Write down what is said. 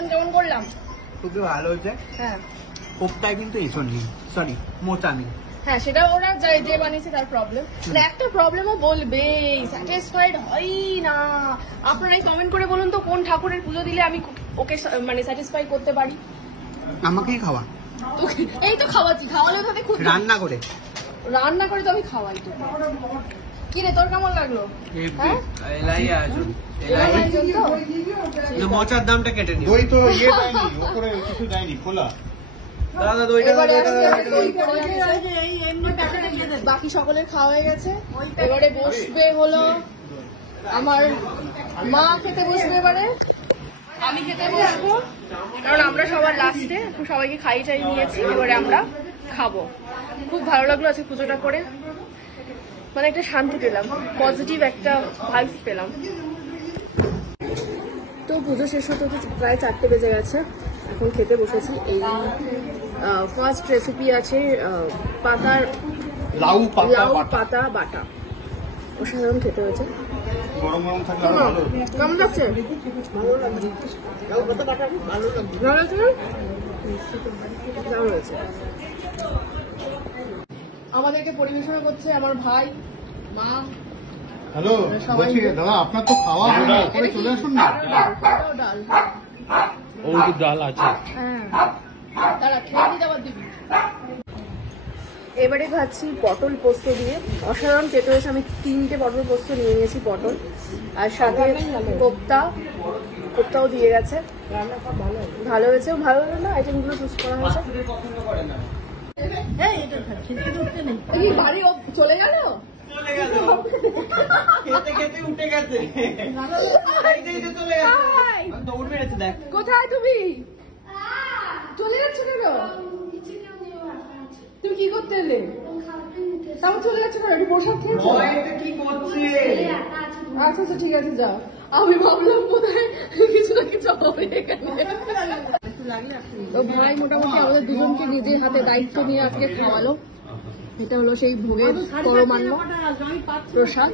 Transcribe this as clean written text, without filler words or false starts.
আয়োজন কেমন করলাম? খুবই ভালো হয়েছে। হ্যাঁ, কোপ্তায় কিন্তু এসন নেই, সরি মোচা নেই। হ্যাঁ সেটা ওরা যে বানিয়েছে তার প্রবলেম। একটা প্রবলেমও বলবে, স্যাটিসফাইড হয় না। আপনারাই কমেন্ট করে বলুন তো কোন ঠাকুরের পুজো দিলে আমি ওকে মানে স্যাটিসফাই করতে পারি। আমাকেই খাওয়া, এই তো খাওয়াচ্ছি, খাওয়ালে ভাবে খুব রান্না করে তো আমি খাওয়াই। তো কি রে তোর কেমন লাগলো? মোচার দামটা কেটে নিই। দই তো ইয়ে দেয়নি, ওপরে কিছু দেয়নি, খোলা। দাদা দইটা বাকি সকলের খাওয়া হয়ে গেছে। এবারে বসবে হলো আমার মা খেতে বসবে, এবারে আমি খেতে বসবো, কারণ আমরা সবার লাস্টে সবাইকে খাই টাই নিয়েছি। এবারে আমরা খাবো। খুব ভালো লাগলো আজকে পুজোটা করে, মানে একটা শান্তি পেলাম, পজিটিভ একটা ভাইবস পেলাম। তো পুজো শেষ হতে হতে প্রায় 4টে বেজে গেছে, এখন খেতে বসেছি। এই ফার্স্ট রেসিপি আছে লাউ পাতা বাটা, অসাধারণ খেতে হয়েছে। গরম গরম থাকলে আরো ভালো। কেমন লাগছে? ভালো লাগছে, লাউ পাতা বাটা ভালো লাগছে। ভালো লাগছে না? ভালো হয়েছে। আমাদেরকে পরিবেশন করছে আমার ভাই, মা। হ্যালো, বলছি দাদা আপনার তো খাওয়া হলো, করে চলে আসুন না। ডাল, ওই তো ডাল আছে। হ্যাঁ তারা খেয়ে দিতে আবার দিবি। এবারে খাচ্ছি পটল পোস্ত দিয়ে, অসাধারণ খেতে হয়েছে। আমি 3টে পটল পোস্ত নিয়ে নিয়েছি, পটল আর সাথে কোপ্তাও দিয়ে গেছে। ভালো হয়েছে, ভালো হলো না আইটেমগুলো চুজ করা হয়েছে। বাড়ি চলে গেল, কোথায় তুমি? চলে যাচ্ছ কেন? তুমি কি করতে এলে? তাও চলে যাচ্ছ কেন? একটু পোশাক খেয়েছো? আচ্ছা আচ্ছা ঠিক আছে যাও। আমি ভাবলাম কোথায় কিছু না কিছু হবে এখানে। তো ভাই মোটামুটি আমাদের দুজনকে নিজের হাতে দায়িত্ব নিয়ে আজকে খাওয়ালো। এটা হলো সেই ভোগের পরমান্ন প্রসাদ।